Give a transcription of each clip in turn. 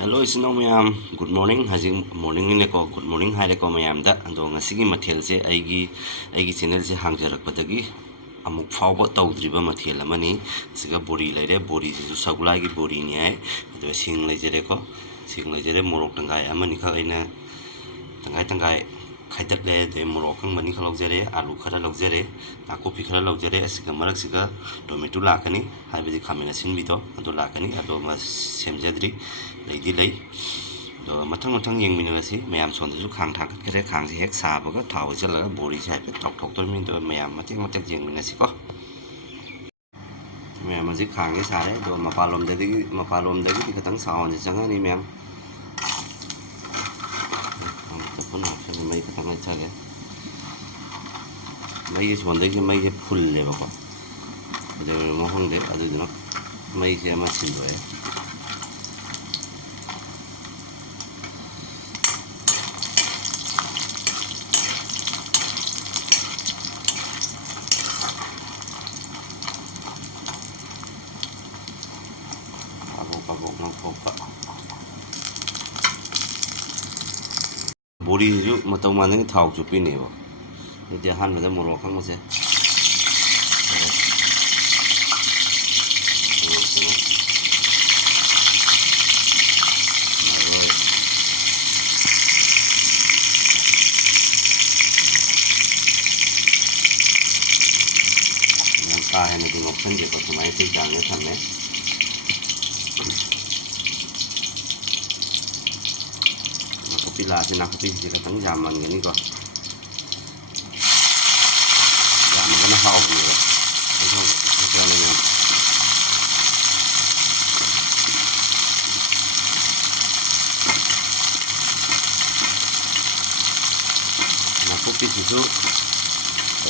Hello isinong mayam good morning hajing morning ni ko good morning hai ko mayam da ando ngasigi mathel se aigi channel se hangjarakpadagi amuk fawba tawdriba mathel amani siga bori leire bori su sagulai gi bori ni ai ado sing leijere ko sing leijere morok tangai amani kha aina tangai khaidak le de morok khang mani kha logjere alu khara logjere nakopi khara logjere asiga marak siga tomato lakani haibidi khamena sin bido ado lakani ado ma semjadri leidi lei do mathang yeng minasi mayam son su khang thak kare khang se hek sa baga thaw jala bori sai pe tok tor min do mayam matek yeng minasi ko mayam ji khang ni sare do mapalom de gi khatang saon ji changa ni mayam pun ha mai khatang lai chage mai son de gi mai je phul le ba ko de mo hong de adu no mai je ma sin do bori ju matau manang thau chu pini bo ni han ma morok khang ma se ta hai ni ngok chen je ko tumai ti jang ne thamne là thì nào thì chỉ là tấm giảm mình cái có giảm cái nó hậu gì vậy không cho nên là copy chỉ số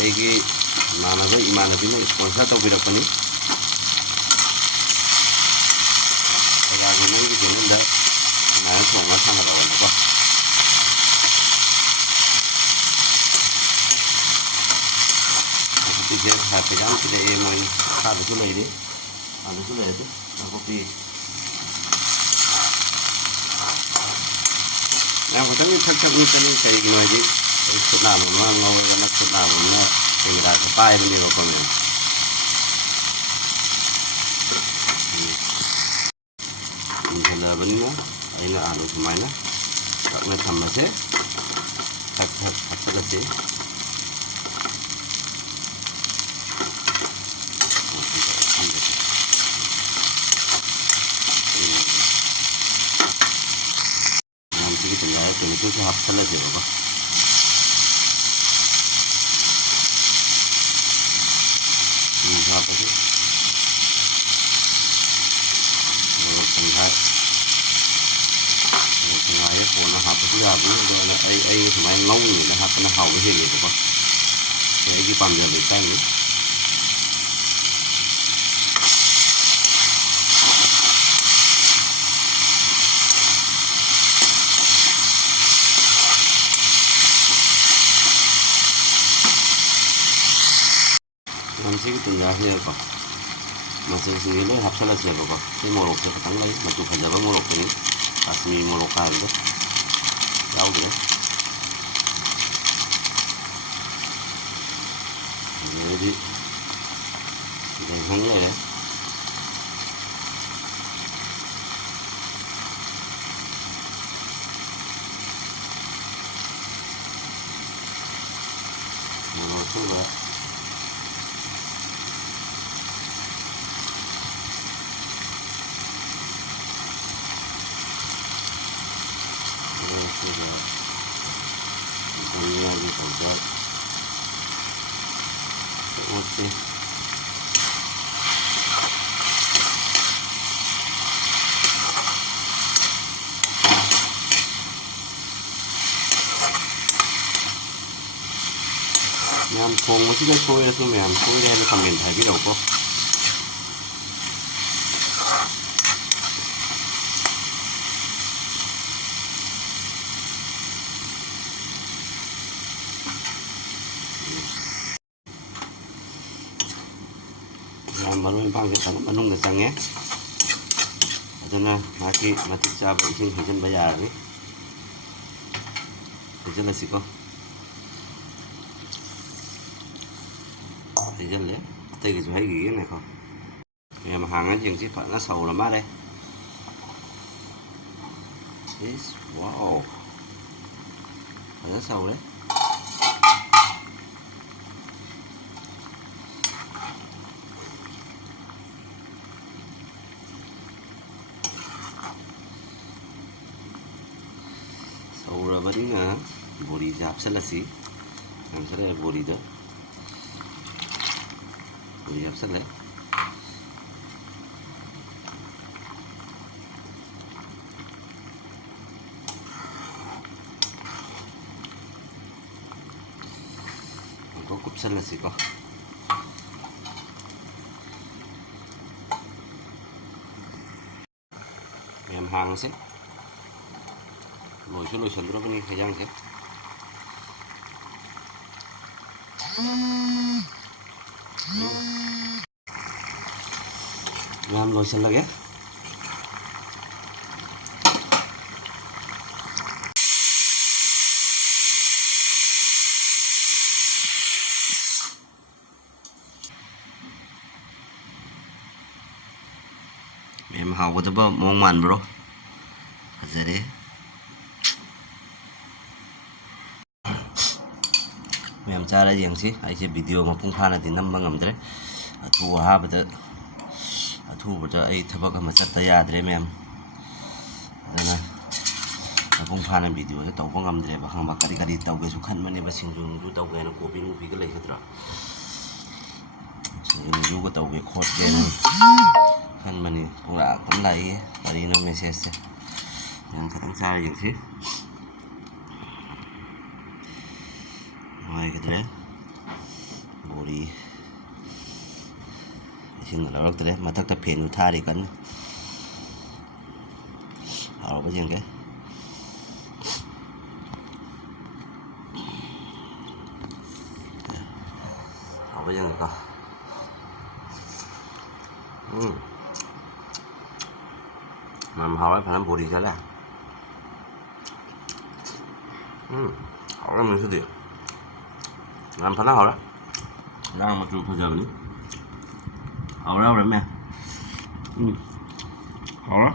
đây cái mà nó với mà nó biết nó sponsor tao bị đọc này ra cái này cái chuyện đó mà nó không có sang là rồi nó có 이제 다 그냥 그래 뭐 다도 좀 이래 아도 좀 해도 거기 yang kadang cak ni kan kayak gini aja ikut nama mah ngawal karena ikut nama mah tinggal kepai beli rokoknya ini lah benar ini anu semuanya tak nak tambah sih tak sih itu sih hap selesai bapak ini apa sih kalau tengah ya kalau hap itu hap ini kalau ai semain long ini lah hap kena hau cái gì bapak cái pam giờ bị tay nữa sih itu ya sih apa masih sini lo hap salah siapa kok ini morok siapa tang lagi macam aja apa morok ini asmi morok aja jauh ya jadi jangan ya morok coba sudah ini lagi saja oke nhằm thùng một chiếc phôi là tôi làm phôi đây là phần miền Thái biết đâu có baru yang panggil sama Bandung datang ya ꯐꯖꯅ ꯃꯍꯥꯛꯀꯤ ꯃꯇꯤꯛ ꯆꯥꯕ ꯏꯁꯤꯡ ꯍꯩꯖꯤꯟꯕ ꯌꯥꯔꯅꯤ ꯍꯩꯖꯤꯜꯂꯁꯤꯀꯣ ꯍꯩꯖꯤꯜꯂꯦ ꯑꯇꯩꯒꯤꯁꯨ ꯍꯩꯈꯤꯒꯦꯅꯦꯀꯣ ꯃꯌꯥꯝ ꯍꯥꯡꯉ ꯌꯦꯡꯁꯤ ꯐꯖꯅ sour ꯃꯥꯜꯂꯦ ꯏꯁ ꯋꯥꯎ fazla sahur saurabadina bori hapsalasi namsare bori hapsale ko kupsalasi ko em hàng sẽ lồi xuống đó bên thời gian sẽ làm lồi xuống lagi em hawgdaba mong man bro fazare mem chara yengsi aise video mapung phana di namba ngamdre athu habada athubada ai thabak ama chatta yadre mem adana mapung phana video se tawba ngamdre ba hangba kari kari tawge su khanmane ba singjung du tawge na kopi nu bi ga lekhadra singjung du ga tawge khotge na khanmani pura tam lai kari no message se yang khatang chara yengsi ngoài cái đấy body xin là nó đấy mà thắc tập phiền tha đi cấn hảo cái gì cái hảo cái gì cơ mà hảo ấy phải làm body cái là hảo lắm mình sẽ được làm thật là hảo đó đang mà chụp bây giờ nữa hảo đâu rồi mẹ hảo đó